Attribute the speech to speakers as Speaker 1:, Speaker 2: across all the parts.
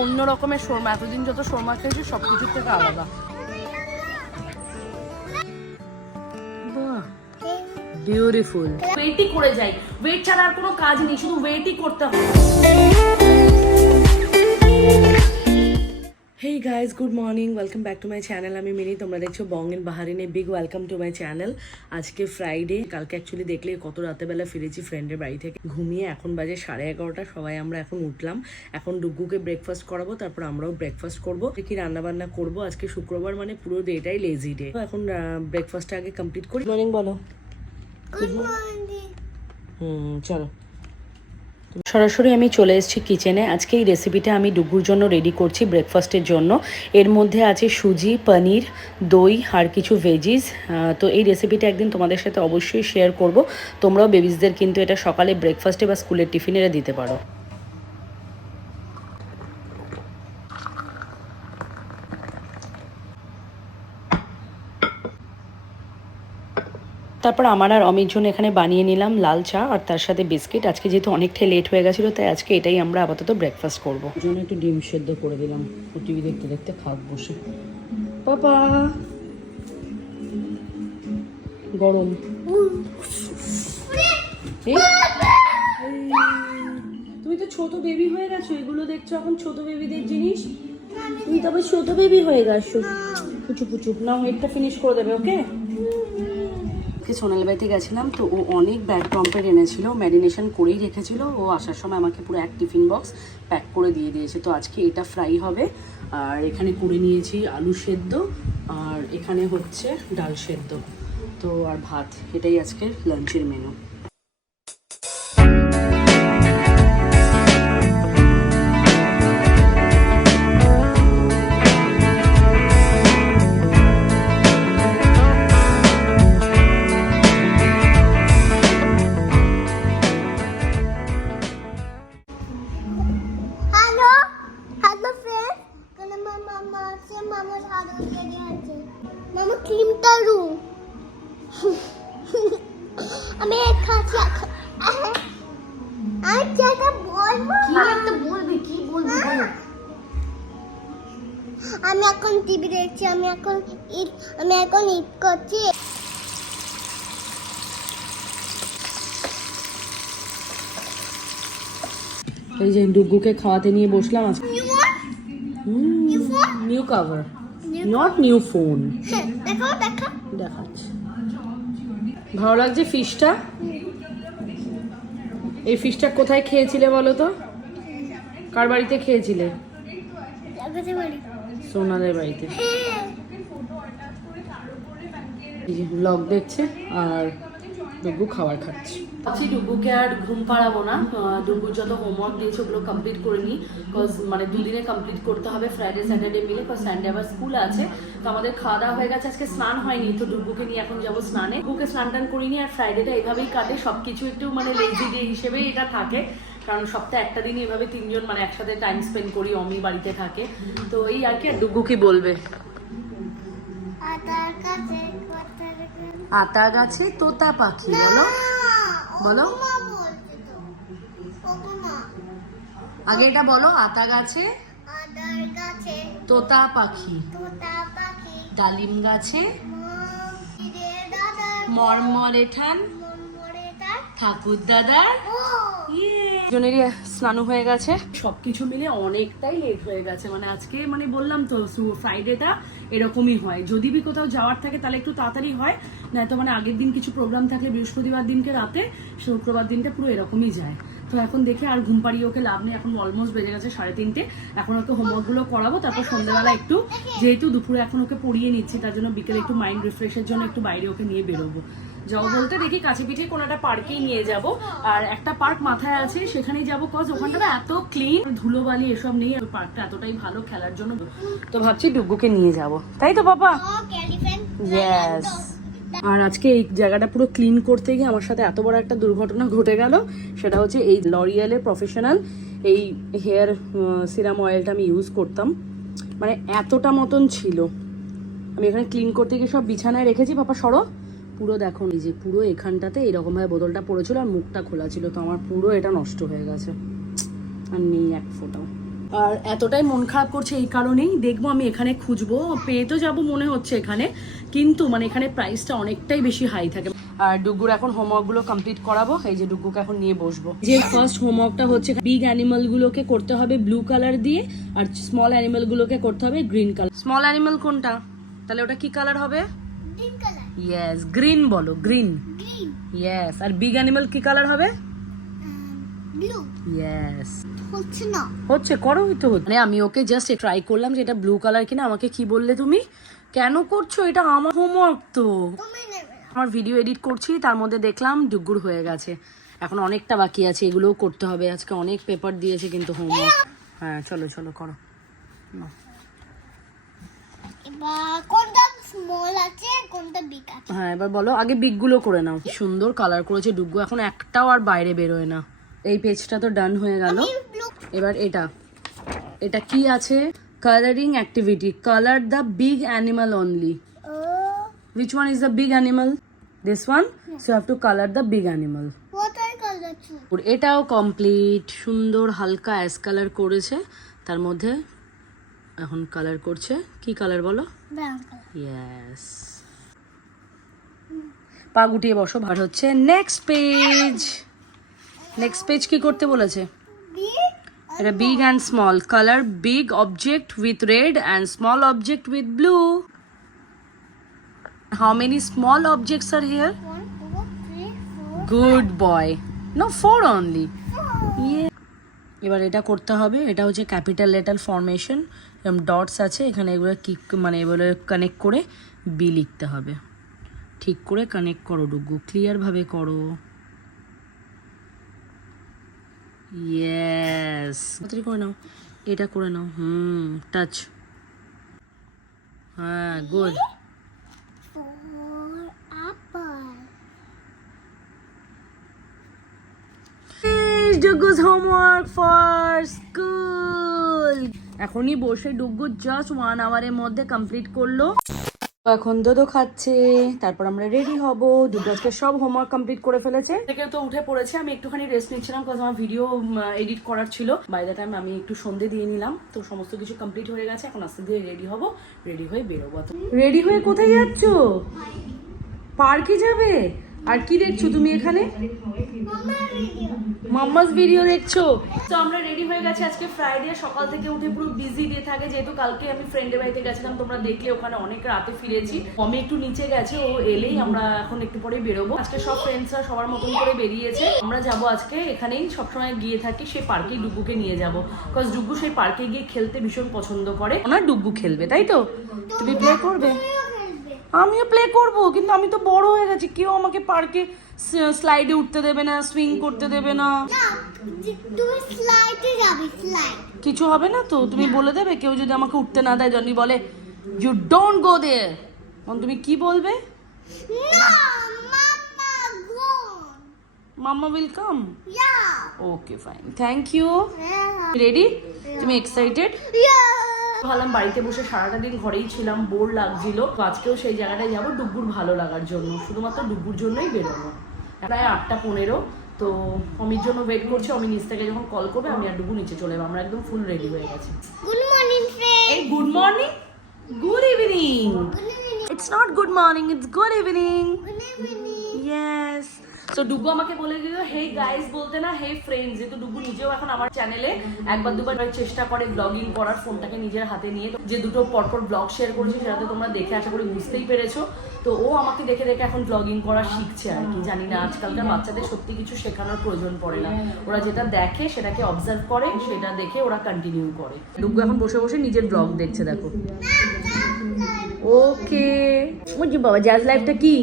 Speaker 1: অন্য রকমের শর্মা, এতদিন যত শর্মা খেয়েছি সব কিছুর থেকে আলাদা। বিউটিফুল ওয়েটই করে যাই। ওয়েট ছাড়া আর কোনো কাজ নেই, শুধু ওয়েটই করতে হবে। Hey guys good morning welcome back to my channel আমি মিনি তোমরা দেখছ Bong in বাহারিনে big welcome to my channel আজকে ফ্রাইডে কালকে অ্যাকচুয়ালি দেখলে কত রাতেবেলা ফিরেছি ফ্রেন্ডের বাড়ি থেকে। ঘুমিয়ে এখন বাজে সাড়ে এগারোটা সবাই আমরা এখন উঠলাম। এখন ডুগুকে ব্রেকফাস্ট করাবো তারপর আমরাও ব্রেকফাস্ট করব। কি রান্না বান্না করব? আজকে শুক্রবার মানে পুরো ডেটাই লেজি ডে এখন ব্রেকফাস্টটা আগে কমপ্লিট করি। মর্নিং বলো। হুম চলো। সরাসরি আমি চলে এসেছি কিচেনে। আজকে এই রেসিপিটা আমি ডুগুর জন্য রেডি করছি ব্রেকফাস্টের জন্য। এর মধ্যে আছে সুজি, পনির, দই আর কিছু ভেজিস তো এই রেসিপিটা একদিন তোমাদের সাথে অবশ্যই শেয়ার করব। তোমরাও বেবিসদের কিন্তু এটা সকালে ব্রেকফাস্টে বা স্কুলের টিফিনে দিতে পারো। তারপর আমার আর অমির জন্য এখানে বানিয়ে নিলাম লাল চা আর তার সাথে বিস্কিট। আজকে যেহেতু অনেকটাই লেট হয়ে গেছিল, তাই আজকে এটাই আমরা আপাতত ব্রেকফাস্ট করব। জন্য একটু ডিম সেদ্ধ করে দিলাম। টিভি দেখতে দেখতে খাক বসে। পাপা! গরম। তুমি তো ছোট বেবি হয়ে গেছো, এগুলো দেখছ এখন ছোট বেবিদের জিনিস? তুমি তবে ছোট বেবি হয়ে গেছো। পুচু পুচু, নাও এটা ফিনিশ করে দেবে ওকে আজকে সোনাল বাড়িতে গেছিলাম, তো ও অনেক ব্যাড পম্পের এনেছিল ম্যারিনেশন করেই রেখেছিল, ও আসার সময় আমাকে পুরো এক টিফিন বক্স প্যাক করে দিয়ে দিয়েছে, তো আজকে এটা ফ্রাই হবে, আর এখানে করে নিয়েছি আলু সেদ্ধ, আর এখানে হচ্ছে ডাল সেদ্ধ, তো আর ভাত, এটাই আজকের লাঞ্চের মেনু
Speaker 2: আমি। আমি যেটা বলব?
Speaker 1: কি একটা বলবি? কি বলবি বলো?
Speaker 2: আমি এখন টিভি দেখছি আমি এখন ঈদ আমি এখন ঈদ করছি।
Speaker 1: এই যে ডুগুকে খাওয়াতে নিয়ে বসলাম আজকে new cover not new
Speaker 2: phone দেখো দেখো।
Speaker 1: দেখাচ্ছি। ভালো লাগছে ফিশটা? এই ফিশটা কোথায় খেয়েছিলে বলো তো? কার বাড়িতে খেয়েছিলে?
Speaker 2: সোনাদের
Speaker 1: সোনালের বাড়িতে।
Speaker 2: হ্যাঁ।
Speaker 1: ব্লগ দেখছে আর ডুগু খাবার খাচ্ছে। ভাবছি ডুগুকে আর ঘুম পাড়াবো না। ডুগুর যত হোমওয়ার্ক দিয়েছে ওগুলো কমপ্লিট করে নিই। বিকজ মানে দুদিনে কমপ্লিট করতে হবে ফ্রাইডে স্যাটারডে মিলে বিকজ সানডে আবার স্কুল আছে। তো আমাদের খাওয়া দাওয়া হয়ে গেছে আজকে স্নান হয়নি। তো ডুগুকে নিয়ে এখন যাব স্নানে। ডুগুকে স্নান টান করিনি আর ফ্রাইডেটা এভাবেই কাটে। সব কিছু একটু মানে লেজি ডে হিসেবেই এটা থাকে। কারণ সপ্তাহে একটা দিনই এভাবে তিনজন মানে একসাথে টাইম স্পেন্ড করি অমি বাড়িতে থাকে। তো এই আর কি আর ডুগু কি বলবে? আতা গাছে তোতা পাখি বলো। বলো। আগে এটা বলো আতা গাছে তোতা পাখি ডালিম গাছে
Speaker 2: মর্মরেঠান
Speaker 1: ঠাকুর দাদার
Speaker 2: ও
Speaker 1: জনেরই স্নানু হয়ে গেছে। সবকিছু মিলে অনেকটাই লেট হয়ে গেছে। মানে আজকে মানে বললাম তো ফ্রাইডেটা এরকমই হয়। যদি বি কোথাও যাওয়ার থাকে, তাহলে একটু তাড়াতাড়ি হয়। মানে আগের দিন কিছু প্রোগ্রাম থাকলে বৃহস্পতিবার দিনকে রাতে, শুক্রবার দিনটা পুরো এরকমই যায়। তো এখন দেখে আর ঘুম পাড়িয়ে ওকে লাভ নেই। এখন অলমোস্ট বেজে গেছে সাড়ে তিনটে। এখন ওকে হোমওয়ার্কগুলো করাবো। তারপর সন্ধ্যাবেলা একটু, যেহেতু দুপুরে এখন ওকে পড়িয়ে নিচ্ছি, তার জন্য বিকেলে একটু মাইন্ড রিফ্রেশের জন্য একটু বাইরে ওকে নিয়ে বেরোবো। যাব বলতে দেখি কাছে পিঠে কোনো একটা পার্কেই নিয়ে যাব। আর একটা পার্ক মাথায় আছে সেখানেই যাব কজ ওখানটা এত ক্লিন ধুলোবালি এসব নেই ওই পার্কটা এতটাই ভালো খেলার জন্য। তো ভাবছি ডুগুকে নিয়ে যাব। তাই তো বাবা ইয়েস আর আজকে এই জায়গাটা পুরো ক্লিন করতে গিয়ে আমার সাথে এত বড় একটা দুর্ঘটনা ঘটে গেল। সেটা হচ্ছে এই লরিয়ালের প্রফেশনাল এই হেয়ার সিরাম অয়েলটা আমি ইউজ করতাম। মানে এতটা মতন ছিল। আমি এখানে ক্লিন করতে গিয়ে সব বিছানায় রেখেছি। পাপা সরো। পুরো দেখো এই যে পুরো এখানটাতে এরকম ভাবে বোতলটা পড়েছিল আর মুখটা খোলা ছিল তো আমার পুরো এটা নষ্ট হয়ে গেছে। আর নেই এক ফোঁটাও। আর এতটাই মন খারাপ করছে এই কারণেই দেখব আমি এখানে খুঁজবো, পেয়ে তো যাব মনে হচ্ছে এখানে, কিন্তু মানে এখানে প্রাইসটা অনেকটাই বেশি হাই থাকে। আর ডুগুর এখন হোমওয়ার্কগুলো কমপ্লিট করাবো, এই যে ডুগুকে এখন নিয়ে বসবো। যে ফার্স্ট হোমওয়ার্কটা হচ্ছে বিগ অ্যানিমালগুলোকে করতে হবে ব্লু কালার দিয়ে, আর স্মল অ্যানিমালগুলোকে করতে হবে গ্রিন কালার স্মল অ্যানিমাল কোনটা? তাহলে ওটা কি কালার হবে? ইয়েস গ্রিন বলো গ্রিন ইয়েস আর বিগ অ্যানিমাল কি কালার হবে? ইয়েস
Speaker 2: হচ্ছে না।
Speaker 1: হচ্ছে করোই তো মানে আমি ওকে জাস্ট ট্রাই করলাম যে এটা ব্লু কালার কিনা আমাকে কি বললে তুমি? কেন করছ? এটা আমার হোমওয়ার্ক তো। আমার ভিডিও এডিট করছি তার মধ্যে দেখলাম ডুগুর হয়ে গেছে। এখন অনেকটা বাকি আছে এগুলোও করতে হবে। আজকে অনেক পেপার দিয়েছে কিন্তু হোমওয়ার্ক হ্যাঁ চলো চলো করো।
Speaker 2: কোনটা স্মল আছে কোনটা বিগ আছে?
Speaker 1: হ্যাঁ এবার বলো আগে বিগগুলো করে নাও। সুন্দর কালার করেছে ডুগু এখন একটাও আর বাইরে বেরোয় না। এই পেজটা তো ডান হয়ে গেল। এবার এটা। এটা কি আছে? Colouring activity colour the big animal
Speaker 2: only
Speaker 1: which one is the big animal? This one? So you have to color the big animal.
Speaker 2: I colour
Speaker 1: too এটাও কমপ্লিট সুন্দর হালকা অ্যাশ কালার করেছে। তার মধ্যে এখন কালার করছে। কি কালার বলো? ইয়েস পা গুটিয়ে বসো ভার হচ্ছে নেক্সট পেজ নেক্সট পেজ কি করতে বলেছে? এটা big and small colour big object with red and small object with blue how
Speaker 2: many small objects are
Speaker 1: here good boy no four only এবার এটা করতে হবে। এটা হচ্ছে ক্যাপিটাল লেটার ফরমেশন ডটস আছে, এখানে এগুলো কি মানে এগুলো কানেক্ট করে বি লিখতে হবে। ঠিক করে কানেক্ট করো ডুগু ক্লিয়ারভাবে করো। ইয়েস তাড়াতাড়ি করে নাও, এটা করে নাও, হুম টাচ হ্যাঁ
Speaker 2: good
Speaker 1: Dugu's homework for school এখনই বসে ডুগু জাস্ট ওয়ান আওয়ারের মধ্যে কমপ্লিট করল। এখন দোদো খাচ্ছে তারপর আমরা রেডি হব। আজকে সব হোমওয়ার্ক কমপ্লিট করে ফেলেছে। থেকে তো উঠে পড়েছে আমি একটুখানি রেস্ট নিচ্ছিলাম কারণ আমার ভিডিও এডিট করার ছিল। বাই দ্য টাইম আমি একটু সন্ধে দিয়ে নিলাম তো সমস্ত কিছু কমপ্লিট হয়ে গেছে এখন আস্তে ধীরে রেডি হব রেডি হয়ে বেরোবো। রেডি হয়ে কোথায় যাচ্ছ? পার্কে যাবে? আর কি দেখছ তুমি এখানে? মাম্মাস ভিডিও দেখছ? তো আমরা রেডি হয়ে গেছি আজকে ফ্রাইডে সকাল থেকে উঠে পুরো বিজি ডে থাকে। যেহেতু কালকে আমি ফ্রেন্ডের বাড়িতে গেছিলাম, তোমরা দেখলে ওখানে অনেক রাতে ফিরেছি। আমি একটু নিচে গেছে, ও এলেই আমরা এখন একটু পরে বেরোবো। আজকে সব ফ্রেন্ডসরা সবার মতন করে বেরিয়েছে। আমরা যাব আজকে এখানেই, সবসময় গিয়ে থাকি, সেই পার্কেই ডুগুকে নিয়ে যাব। বিকজ ডুগু সেই পার্কে গিয়ে খেলতে ভীষণ পছন্দ করে। ওনার ডুগু খেলবে, তাই তো? তুমি প্লে করবে? আমিও প্লে করব কিন্তু আমি তো বড় হয়ে গেছি। কেউ আমাকে পার্কে স্লাইডে উঠতে দেবে না সুইং করতে দেবে না।
Speaker 2: না তুমি স্লাইডে যাবে স্লাইড
Speaker 1: কিছু হবে না তো? তুমি বলে দেবে কেউ যদি আমাকে উঠতে না দেয় জনি বলে ইউ ডোন্ট গো দে তুমি কি বলবে? Mamma
Speaker 2: will
Speaker 1: come okay fine thank
Speaker 2: you
Speaker 1: ready তুমি এক্সাইটেড
Speaker 2: ইয়া
Speaker 1: ভাবলাম বাড়িতে বসে সারাটা দিন ঘরেই ছিলাম বোর লাগছিল। আজকেও সেই জায়গাটায় যাব ডুব্বুর ভালো লাগার জন্য। শুধুমাত্র ডুব্বুর জন্যই বেরোবো। প্রায় আটটা পনেরো। তো অমির জন্য ওয়েট করছি অমি নিচ থেকে যখন কল করবে আমি আর ডুবু নিচে চলে যাব। আমরা একদম ফুল রেডি হয়ে গেছি।
Speaker 2: গুড মর্নিং
Speaker 1: এই
Speaker 2: good morning
Speaker 1: good evening it's not good morning it's
Speaker 2: good evening
Speaker 1: yes so Dugu আমাকে বলে দিল হে গাইস বলতে না হে ফ্রেন্ডস যেহেতু ডুগু নিজেও এখন আমার চ্যানেলে একবার দুবার চেষ্টা করে ব্লগিং করার, ফোনটাকে নিজের হাতে নিয়ে। যে দুটো পরপর ব্লগ শেয়ার করেছে সেটাতে তোমরা দেখে আশা করি বুঝতেই পেরেছ। তো ও আমাকে দেখে দেখে এখন ব্লগিং করা শিখছে আর কি, জানি না, আজকালকার বাচ্চাদের সত্যি কিছু শেখানোর প্রয়োজন পড়ে না। ওরা যেটা দেখে, সেটাকে অবজার্ভ করে, সেটা দেখে ওরা কন্টিনিউ করে। ডুগু এখন বসে বসে নিজের ব্লগ দেখছে, দেখো। ওকে বাবা জ্যাজ লাইফটা কি?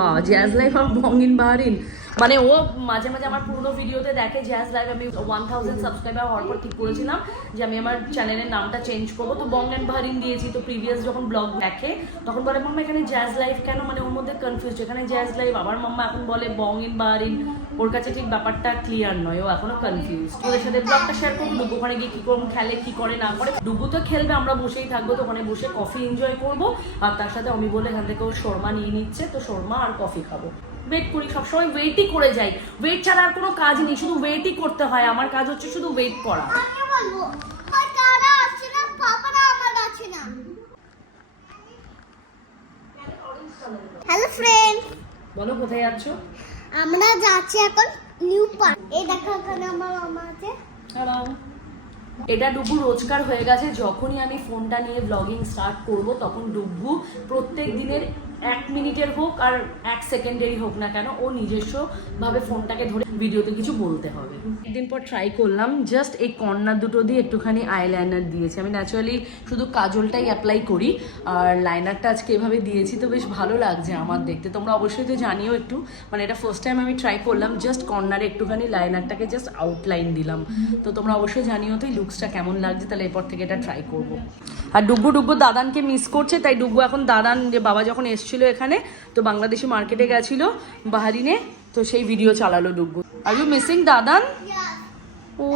Speaker 1: বাবা জ্যাজ লাইফ আর বঙ্গিন বাহারিন মানে ও মাঝে মাঝে আমার পুরোনো ভিডিওতে দেখে জ্যাজ লাইফ আমি ওয়ান থাউজেন্ড সাবস্ক্রাইবার হওয়ার পর ঠিক করেছিলাম যে আমি আমার চ্যানেলের নামটা চেঞ্জ করব। তো বং অ্যান্ড বাহারিন দিয়েছি, তো প্রিভিয়াস যখন ব্লগ দেখে, তখন বলে, মাম্মা, এখানে জ্যাজ লাইফ কেন? মানে ওর মধ্যে কনফিউজ এখানে জ্যাজ লাইফ আবার মাম্মা এখন বলে, বং ইন বারিন ওর কাছে ঠিক ব্যাপারটা ক্লিয়ার নয়। ও এখনও কনফিউজ ওদের সাথে ব্লগটা শেয়ার করব ডুবু ওখানে গিয়ে কি করব, খেলে কি করে, না করে। ডুবু তো খেলবে, আমরা বসেই থাকব, তো ওখানে বসে কফি এনজয় করব। আর তার সাথে আমি বলে, এখান থেকে ও শর্মা নিয়ে নিচ্ছে, তো শর্মা আর কফি খাব। ওয়েট করি সবসময় ওয়েটই করে যাই। ওয়েট ছাড়া আর কোনো কাজ নেই শুধু ওয়েটই করতে হয়। আমার কাজ হচ্ছে শুধু ওয়েট করা।
Speaker 2: হ্যালো ফ্রেন্ড
Speaker 1: বলো কোথায় যাচ্ছ?
Speaker 2: আমরা যাচ্ছি এখন নিউ পার্ক এই দেখো এখানে আমার মামা আছে।
Speaker 1: এটা ডুব্বু রোজকার হয়ে গেছে। যখনই আমি ফোনটা নিয়ে ব্লগিং স্টার্ট করব তখন ডুব্বু প্রত্যেক দিনের এক মিনিটের হোক আর এক সেকেন্ডেরই হোক না কেন ও নিজস্বভাবে ফোনটাকে ধরে ভিডিওতে কিছু বলতে হবে। একদিন পর ট্রাই করলাম জাস্ট এই কর্নার দুটো দিয়ে একটুখানি আইলাইনার দিয়েছি। আমি ন্যাচারালি শুধু কাজলটাই অ্যাপ্লাই করি, আর লাইনারটা আজকে এভাবে দিয়েছি তো বেশ ভালো লাগছে আমার দেখতে। তোমরা অবশ্যই তো জানিও একটু মানে এটা ফার্স্ট টাইম আমি ট্রাই করলাম জাস্ট কর্নারে একটুখানি লাইনারটাকে জাস্ট আউটলাইন দিলাম। তো তোমরা অবশ্যই জানিও তো এই লুকসটা কেমন লাগছে, তাহলে এরপর থেকে এটা ট্রাই করব। আর ডুব্বু ডুব্বু দাদানকে মিস করছে, তাই ডুব্বু এখন দাদান, যে বাবা যখন এসেছিল এখানে, তো বাংলাদেশি মার্কেটে গেছিল, বাহারিনে। তো সেই ভিডিও চালালো ডুব্বু আর ইউ মিসিং দাদান? ও।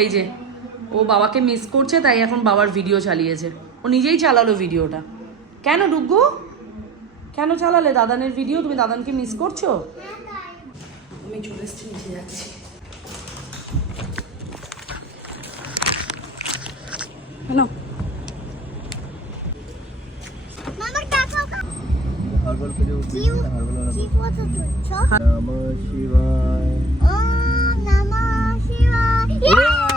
Speaker 1: এই যে ও বাবাকে মিস করছে তাই এখন বাবার ভিডিও চালিয়েছে। ও নিজেই চালালো ভিডিওটা কেন ডুগ্গু কেন চালালে দাদানের ভিডিও তুমি দাদানকে মিস করছ? আমি চলে এসেছি নিচে যাচ্ছি। কেন?
Speaker 3: हळूहळू
Speaker 2: कधी उभी हळूहळू
Speaker 3: नम शिवाय ओम नम शिवाय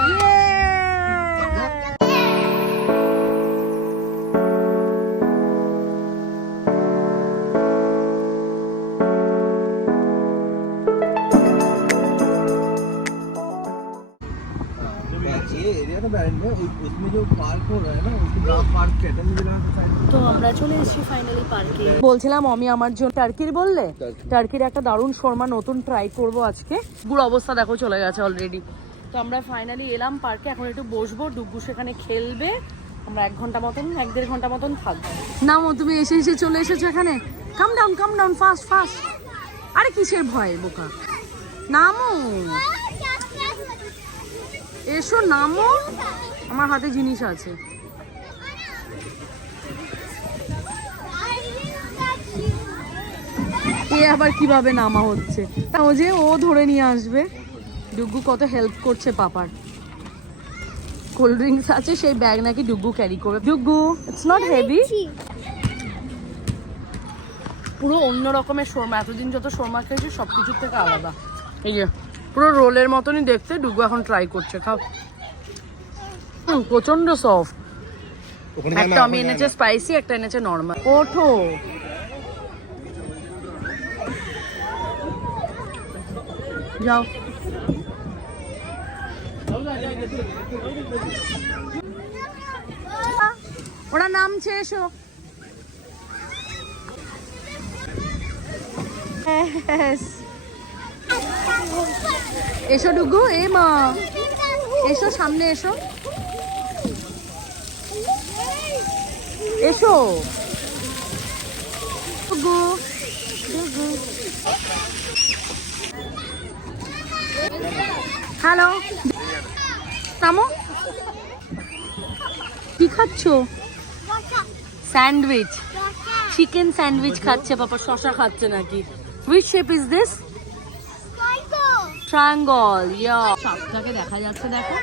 Speaker 3: बैंड में उस- उसमें जो पार्क हो रहा है ना उसको ग्राफ पार्क कहते हैं मुझे लगा था शायद
Speaker 1: তো আমরা চলে এসেছি ফাইনালি পার্কে বলছিলাম আমি আমার জন্য টার্কির বললে
Speaker 3: টার্কি।
Speaker 1: টার্কির একটা দারুণ শর্মা নতুন ট্রাই করব আজকে পুরো অবস্থা দেখো চলে গেছে অলরেডি তো আমরা ফাইনালি এলাম পার্কে এখন একটু বসবো ডুগু সেখানে খেলবে আমরা এক ঘন্টা মতন এক দেড় ঘন্টা মতন থাকবো নামো তুমি এসে এসে চলে এসেছো এখানে calm down calm down fast fast আরে কিসের ভয় বোকা নামো এসো, নামো। আমার হাতে জিনিস আছে। এ আবার কীভাবে নামা হচ্ছে? তা ও যে ও ধরে নিয়ে আসবে। ডুগ্গু কত হেল্প করছে পাপার। কোল্ড ড্রিঙ্কস আছে, সেই ব্যাগ নাকি ডুগ্গু ক্যারি করবে। ডুগ্গু ইটস নট হেভি পুরো অন্য রকমের শর্মা, এতদিন যত শর্মা খেয়েছি সব কিছুর থেকে আলাদা। এই যে। পুরো রোলের মতনই দেখতে ডুগ্গু এখন ট্রাই করছে খাও। প্রচণ্ড সফট একটা আমি এনেছে স্পাইসি একটা এনেছে নর্মাল ওঠো। যাও। ওরা নামছে এসো। Yes. এসো ডুগু, এ মা। এসো, সামনে এসো। এসো। হ্যালো। নামো। কি খাচ্ছ? স্যান্ডউইচ। চিকেন স্যান্ডউইচ খাচ্ছে বাবা শশা খাচ্ছে নাকি। Which shape is this triangle yeah সাপটাকে দেখা যাচ্ছে দেখো।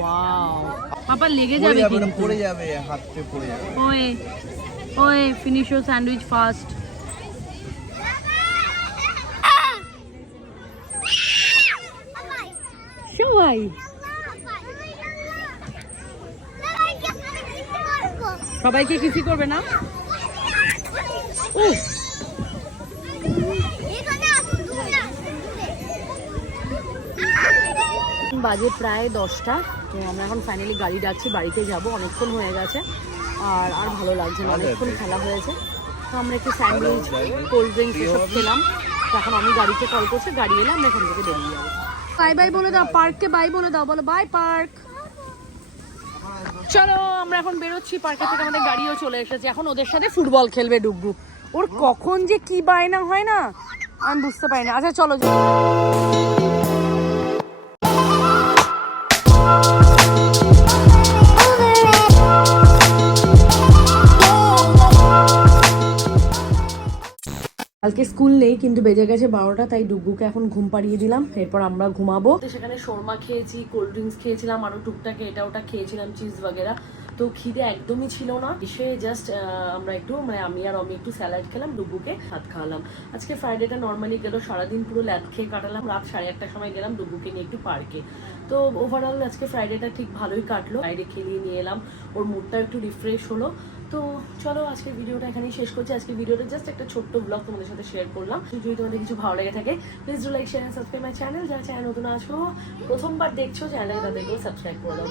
Speaker 1: ওয়াও পাপা লেগে যাবে কিন্তু।
Speaker 3: পড়ে যাবে হাত পড়ে যাবে।
Speaker 1: Way way finish your sandwich fast সবাই। সবাইকে কিসি করবে না? উফ বাজে প্রায় দশটা। তো আমরা এখন ফাইনালি গাড়ি ডাকছি বাড়িতে যাব। অনেকক্ষণ হয়ে গেছে। আর আর ভালো লাগছে না। অনেকক্ষণ খেলা হয়েছে। তো আমরা একটু স্যান্ডউইচ কোল্ড ড্রিঙ্কস এসব খেলাম। তো এখন আমি গাড়িতে কল করছি গাড়ি এলে আমরা এখান থেকে বেরিয়ে যাব। বাই বাই বলে দাও পার্ককে বাই বলে দাও বলো বাই পার্ক। চলো আমরা এখন বেরোচ্ছি। পার্কে থেকে আমাদের গাড়িও চলে এসেছে। এখন ওদের সাথে ফুটবল খেলবে ডুগু ওর কখন যে কি বায়না হয় না আমি বুঝতে পারি না আচ্ছা চলো যাই। কালকে স্কুল নেই, কিন্তু বেজে গেছে বারোটা, তাই ডুগুকে এখন ঘুম পাড়িয়ে দিলাম। এরপর আমরা ঘুমাবো। সেখানে শর্মা খেয়েছি কোল্ড ড্রিঙ্কস খেয়েছিলাম, আরও টুকটাকে এটা ওটা খেয়েছিলাম চিজ বাগেরা। তো খিদে একদমই ছিল না। এসে জাস্ট আমরা একটু মানে আমি আর আমি একটু স্যালাড খেলাম ডুগুকে ভাত খাওয়ালাম। আজকে ফ্রাইডেটা নর্মালি গেল, সারাদিন পুরো ল্যাদ খেয়ে কাটালাম। রাত সাড়ে আটটার সময় গেলাম ডুগুকে নিয়ে একটু পার্কে তো ওভারঅল আজকে ফ্রাইডেটা ঠিক ভালোই কাটলো। ফ্রাইডে খেলিয়ে নিয়ে এলাম। ওর মুডটা একটু রিফ্রেশ হলো। তো চলো, আজকের ভিডিওটা এখানেই শেষ করছি। আজকে ভিডিওটা জাস্ট একটা ছোট্ট ব্লগ তোমাদের সাথে শেয়ার করলাম। যদি তোমাদের কিছু ভালো লেগে থাকে please do like share subscribe my channel যারা চ্যানেল নতুন আসো প্রথমবার দেখছ চ্যানেলটা তাদেরকেও সাবস্ক্রাইব করে দাও।